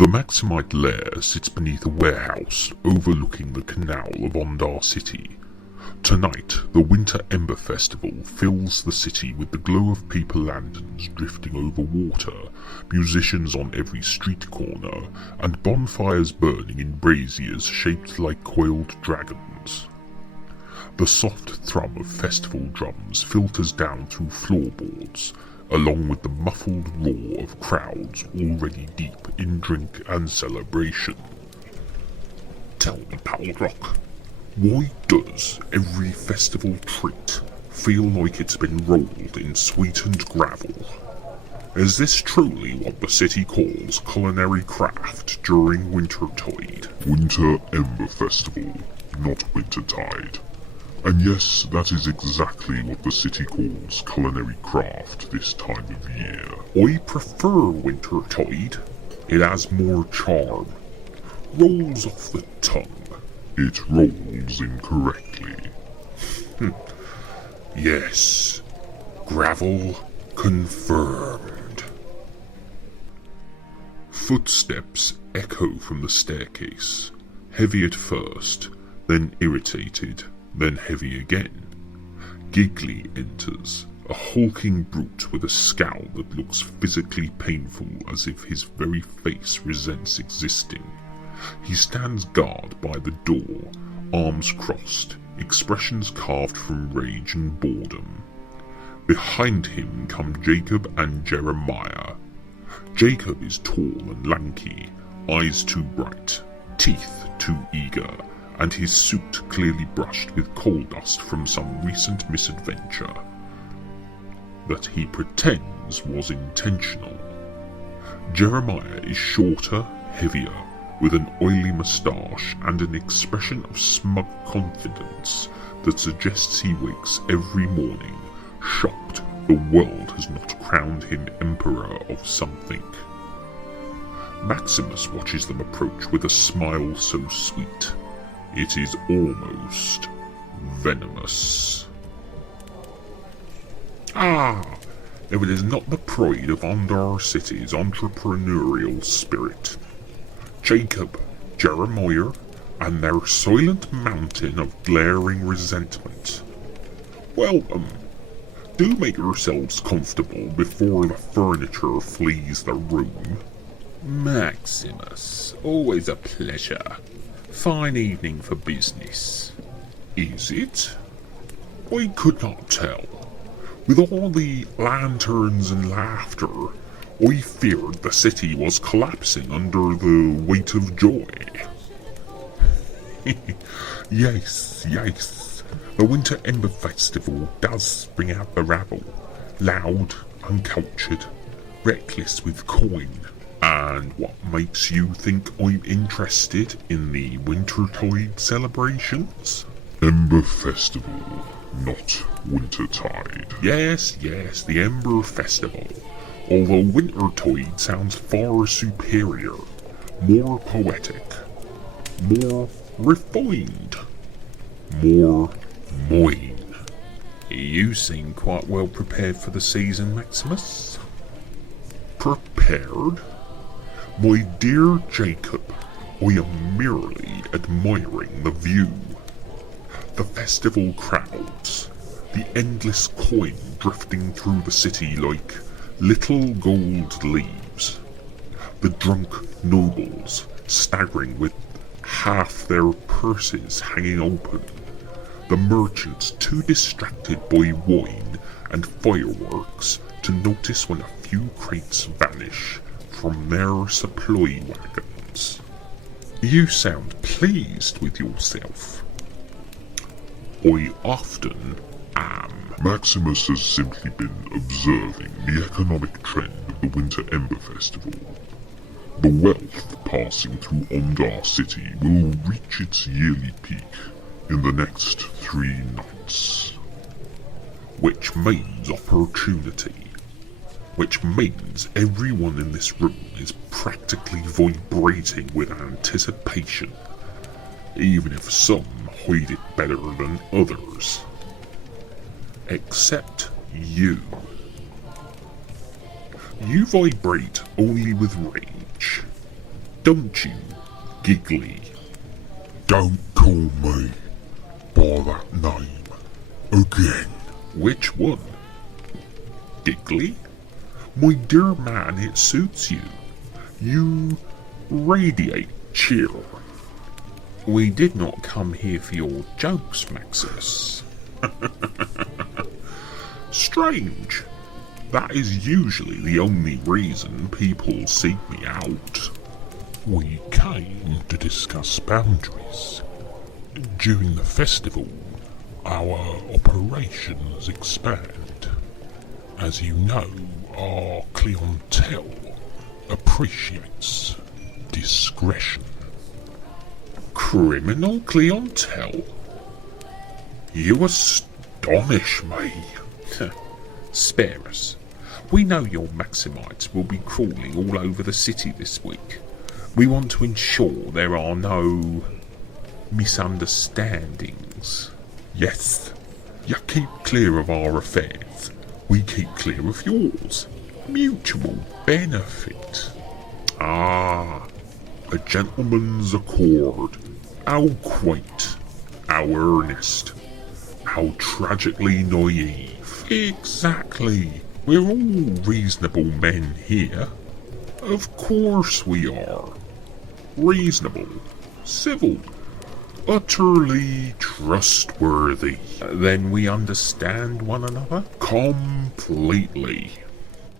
The Maximite lair sits beneath a warehouse overlooking the canal of Ondar City. Tonight, the Winter Ember Festival fills the city with the glow of paper lanterns drifting over water, musicians on every street corner, and bonfires burning in braziers shaped like coiled dragons. The soft thrum of festival drums filters down through floorboards, along with the muffled roar of crowds already deep in drink and celebration. Tell me, Palrock, why does every festival treat feel like it's been rolled in sweetened gravel? Is this truly what the city calls culinary craft during wintertide? Winter Ember Festival, not Wintertide. And yes, that is exactly what the city calls culinary craft this time of year. I prefer Wintertide. It has more charm. Rolls off the tongue. It rolls incorrectly. Yes. Gravel confirmed. Footsteps echo from the staircase, heavy at first, then irritated, then heavy again. Giggly enters, a hulking brute with a scowl that looks physically painful as if his very face resents existing. He stands guard by the door, arms crossed, expressions carved from rage and boredom. Behind him come Jacob and Jeremiah. Jacob is tall and lanky, eyes too bright, teeth too eager, and his suit clearly brushed with coal dust from some recent misadventure that he pretends was intentional. Jeremiah is shorter, heavier, with an oily moustache and an expression of smug confidence that suggests he wakes every morning shocked the world has not crowned him emperor of something. Maximus watches them approach with a smile so sweet it is almost venomous. If it is not the pride of Ondar City's entrepreneurial spirit, Jacob, Jeremiah, and their silent mountain of glaring resentment. Welcome. Do make yourselves comfortable before the furniture flees the room. Maximus, always a pleasure. Fine evening for business. Is it? I could not tell. With all the lanterns and laughter, I feared the city was collapsing under the weight of joy. Yes. The Winter Ember Festival does bring out the rabble. Loud, uncultured, reckless with coin. And what makes you think I'm interested in the Wintertide celebrations? Ember Festival, not Wintertide. Yes, the Ember Festival. Although Wintertide sounds far superior, more poetic, more refined, more mine. You seem quite well prepared for the season, Maximus. Prepared? My dear Jacob, I am merely admiring the view. The festival crowds, the endless coin drifting through the city like little gold leaves. The drunk nobles staggering with half their purses hanging open. The merchants too distracted by wine and fireworks to notice when a few crates vanish from their supply wagons. You sound pleased with yourself. I often am. Maximus has simply been observing the economic trend of the Winter Ember Festival. The wealth passing through Ondar City will reach its yearly peak in the next 3 nights. Which means opportunity. Which means everyone in this room is practically vibrating with anticipation, even if some hide it better than others. Except you. You vibrate only with rage. don't you, Giggly? Don't call me by that name again. Which one? Giggly? My dear man, it suits you. You radiate chill. We did not come here for your jokes, Maximus. Strange. That is usually the only reason people seek me out. We came to discuss boundaries. During the festival, our operations expand. As you know, our clientele appreciates discretion. Criminal clientele? You astonish me. Spare us. We know your Maximites will be crawling all over the city this week. We want to ensure there are no misunderstandings. Yes, you keep clear of our affairs. We keep clear of yours. Mutual benefit. Ah, a gentleman's accord. How quaint. How earnest. How tragically naive. Exactly. We're all reasonable men here. Of course we are. Reasonable. Civil. Utterly trustworthy. Then we understand one another? Completely.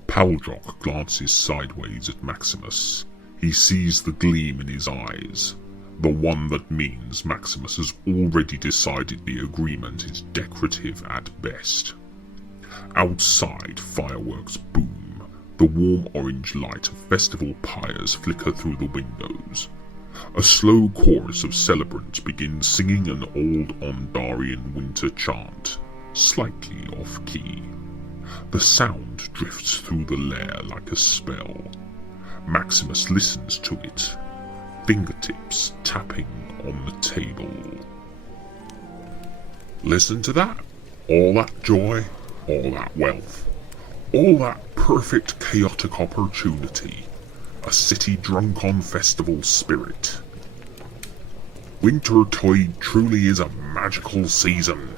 Paldrock glances sideways at Maximus. He sees the gleam in his eyes. The one that means Maximus has already decided the agreement is decorative at best. Outside, fireworks boom. The warm orange light of festival pyres flicker through the windows. A slow chorus of celebrants begins singing an old Ondarian winter chant, slightly off-key. The sound drifts through the lair like a spell. Maximus listens to it, fingertips tapping on the table. Listen to that. All that joy, all that wealth, all that perfect chaotic opportunity. A city drunk on festival spirit. Wintertide truly is a magical season.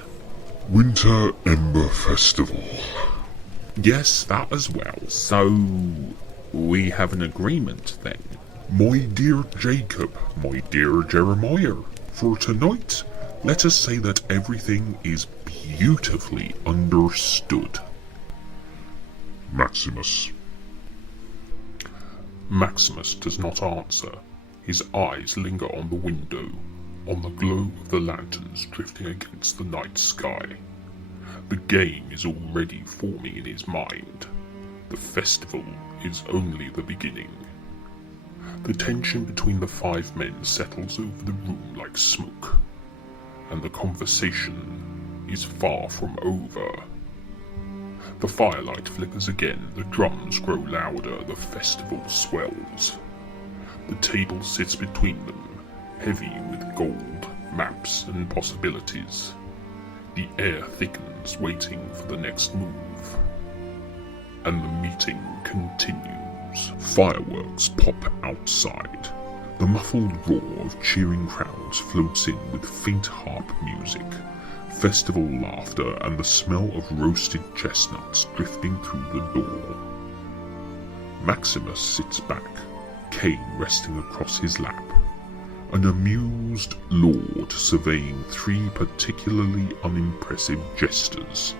Winter Ember Festival. Yes, that as well. So, we have an agreement then. My dear Jacob, my dear Jeremiah, for tonight, let us say that everything is beautifully understood. Maximus. Maximus does not answer. His eyes linger on the window, on the glow of the lanterns drifting against the night sky. The game is already forming in his mind. The festival is only the beginning. The tension between the five men settles over the room like smoke, and the conversation is far from over. The firelight flickers again, the drums grow louder, the festival swells. The table sits between them, heavy with gold, maps and possibilities. The air thickens, waiting for the next move. And the meeting continues. Fireworks pop outside. The muffled roar of cheering crowds floats in with faint harp music, festival laughter and the smell of roasted chestnuts drifting through the door. Maximus sits back, cane resting across his lap, an amused lord surveying three particularly unimpressive jesters.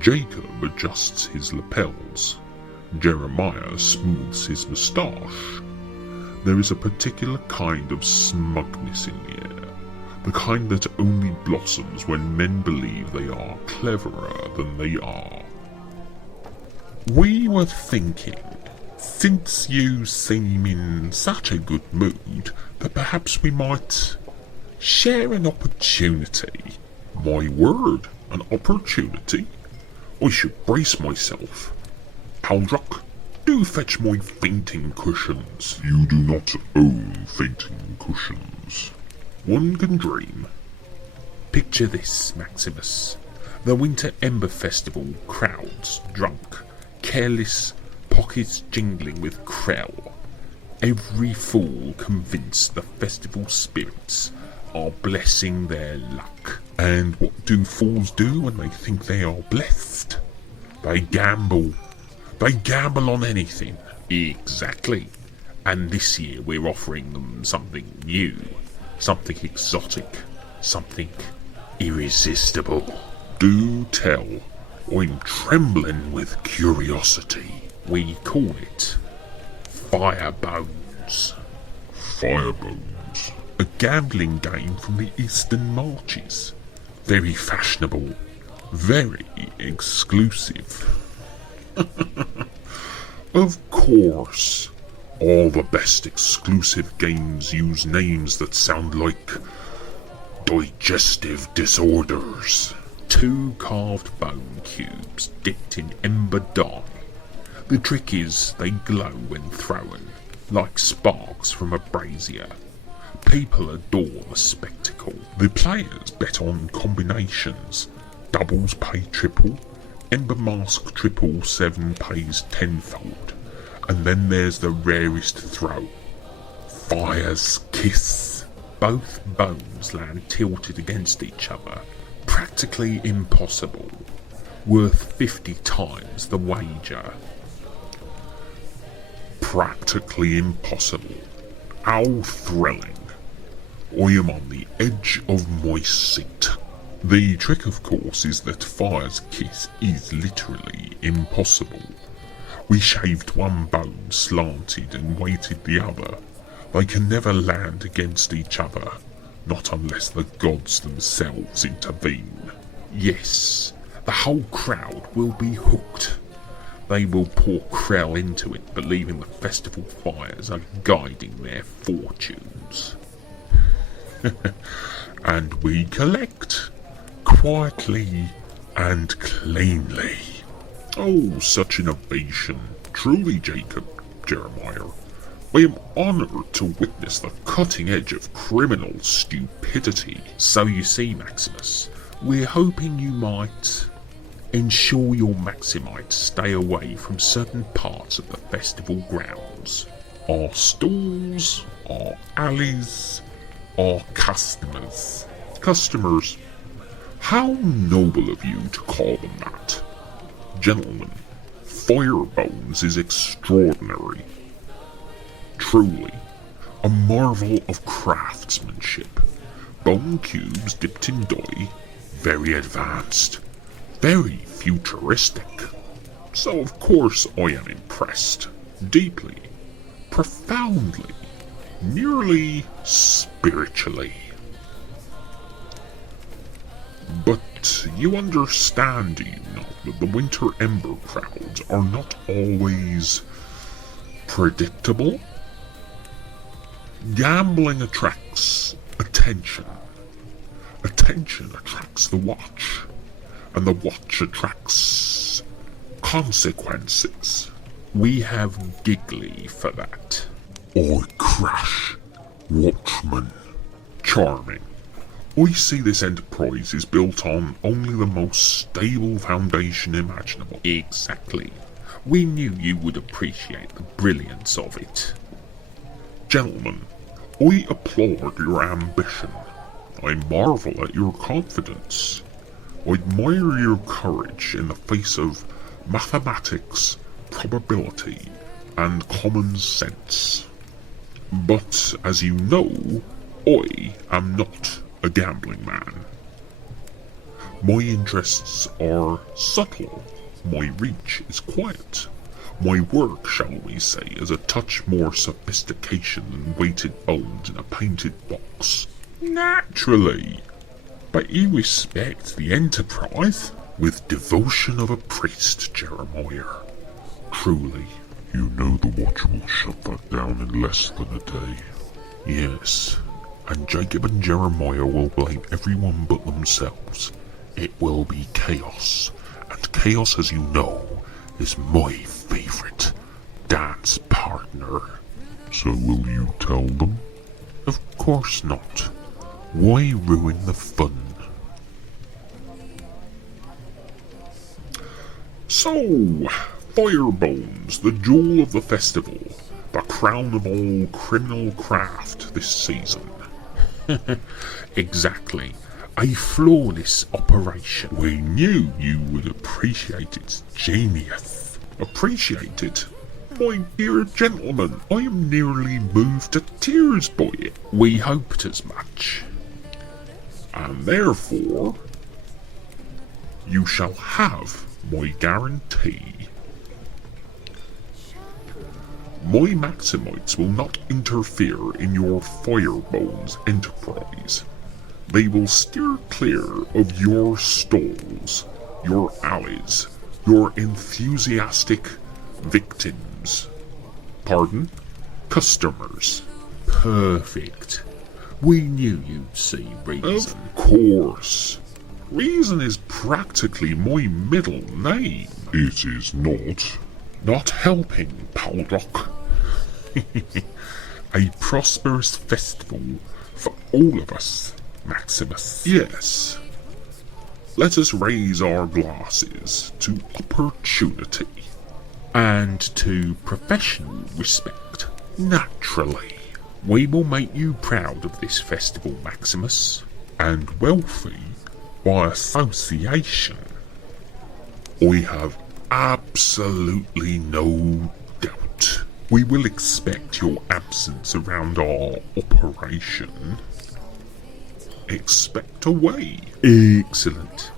Jacob adjusts his lapels. Jeremiah smooths his moustache. There is a particular kind of smugness in the air, the kind that only blossoms when men believe they are cleverer than they are. We were thinking, since you seem in such a good mood, that perhaps we might share an opportunity. My word, an opportunity? I should brace myself. Paldrock, do fetch my fainting cushions. You do not own fainting cushions. One can dream. Picture this, Maximus. The Winter Ember Festival, crowds, drunk, careless, pockets jingling with Krell. Every fool convinced the festival spirits are blessing their luck. And what do fools do when they think they are blessed? They gamble. They gamble on anything. Exactly. And this year we're offering them something new, something exotic, something irresistible. Do tell. I'm trembling with curiosity. We call it Firebones. Firebones. A gambling game from the Eastern Marches. Very fashionable. Very exclusive. Of course. All the best exclusive games use names that sound like digestive disorders. 2 carved bone cubes dipped in ember dye. The trick is they glow when thrown, like sparks from a brazier. People adore the spectacle. The players bet on combinations. Doubles pay triple, Ember Mask triple 7 pays tenfold, and then there's the rarest throw, Fire's Kiss. Both bones land tilted against each other, practically impossible, worth 50 times the wager. Practically impossible. How thrilling. I am on the edge of my seat. The trick, of course, is that Fire's Kiss is literally impossible. We shaved one bone slanted and weighted the other. They can never land against each other, not unless the gods themselves intervene. Yes, the whole crowd will be hooked. They will pour Krell into it, believing the festival fires are guiding their fortunes. And we collect, quietly and cleanly. Oh, such innovation. Truly, Jacob, Jeremiah. I am honoured to witness the cutting edge of criminal stupidity. So you see, Maximus, we're hoping you might ensure your Maximites stay away from certain parts of the festival grounds. Our stalls, our alleys, our customers. Customers. How noble of you to call them that. Gentlemen, Firebones is extraordinary. Truly, a marvel of craftsmanship. Bone cubes dipped in dye, very advanced, very futuristic. So of course I am impressed, deeply, profoundly, nearly spiritually. But you understand, do you not, that the Winter Ember crowds are not always predictable? Gambling attracts attention. Attention attracts the watch. And the watch attracts consequences. We have Giggly for that. I crash. Watchman. Charming. I see this enterprise is built on only the most stable foundation imaginable. Exactly. We knew you would appreciate the brilliance of it. Gentlemen, I applaud your ambition. I marvel at your confidence. I admire your courage in the face of mathematics, probability, and common sense. But, as you know, I am not a gambling man. My interests are subtle. My reach is quiet. My work, shall we say, is a touch more sophistication than weighted bones in a painted box. Naturally. But you respect the enterprise with devotion of a priest, Jeremiah. Truly. You know the watch will shut that down in less than a day. Yes, and Jacob and Jeremiah will blame everyone but themselves. It will be chaos, and chaos, as you know, is my favourite dance partner. So will you tell them? Of course not. Why ruin the fun? So, Firebones, the jewel of the festival, the crown of all criminal craft this season. Exactly. A flawless operation. We knew you would appreciate its genius. Appreciate it? My dear gentleman, I am nearly moved to tears by it. We hoped as much. And therefore, you shall have my guarantee. My Maximites will not interfere in your Firebones enterprise. They will steer clear of your stalls, your alleys, your enthusiastic victims. Pardon? Customers. Perfect. We knew you'd see reason. Of course. Reason is practically my middle name. It is not. Not helping, Paldrock. A prosperous festival for all of us, Maximus. Yes. Let us raise our glasses to opportunity. And to professional respect. Naturally. We will make you proud of this festival, Maximus. And wealthy by association. I have absolutely no doubt. We will expect your absence around our operation. Expect away. Excellent.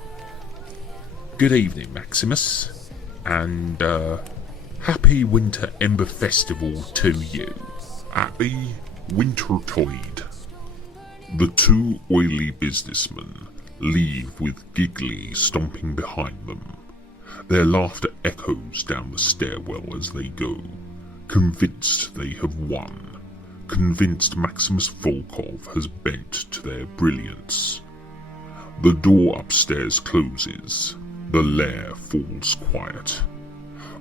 Good evening, Maximus. And, happy Winter Ember Festival to you. Happy Wintertide. The two oily businessmen leave with Giggly stomping behind them. Their laughter echoes down the stairwell as they go, convinced they have won, convinced Maximus Volkov has bent to their brilliance. The door upstairs closes, the lair falls quiet.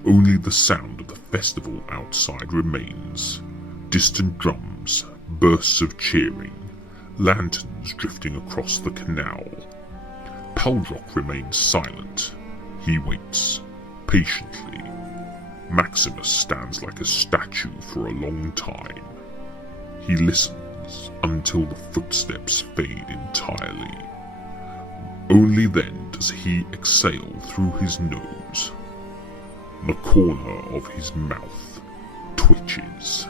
Only the sound of the festival outside remains, distant drums, bursts of cheering, lanterns drifting across the canal. Paldrock remains silent. He waits, patiently. Maximus stands like a statue for a long time. He listens until the footsteps fade entirely. Only then does he exhale through his nose. The corner of his mouth twitches.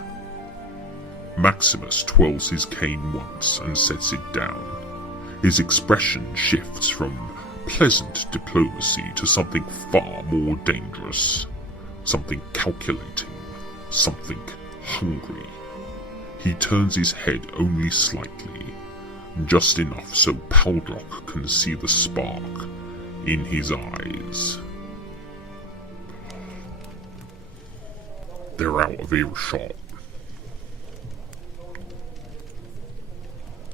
Maximus twirls his cane once and sets it down. His expression shifts from pleasant diplomacy to something far more dangerous. Something calculating. Something hungry. He turns his head only slightly, just enough so Paldrock can see the spark in his eyes. They're out of earshot.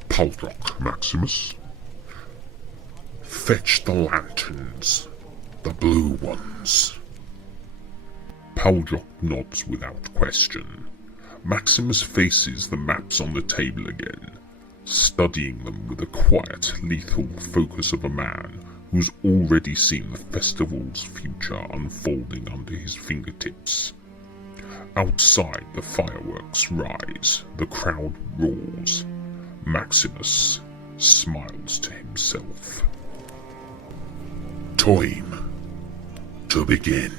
Paldrock. Maximus? Fetch the lanterns. The blue ones. Paldrock nods without question. Maximus faces the maps on the table again, studying them with the quiet, lethal focus of a man who's already seen the festival's future unfolding under his fingertips. Outside, the fireworks rise, the crowd roars. Maximus smiles to himself. Time to begin.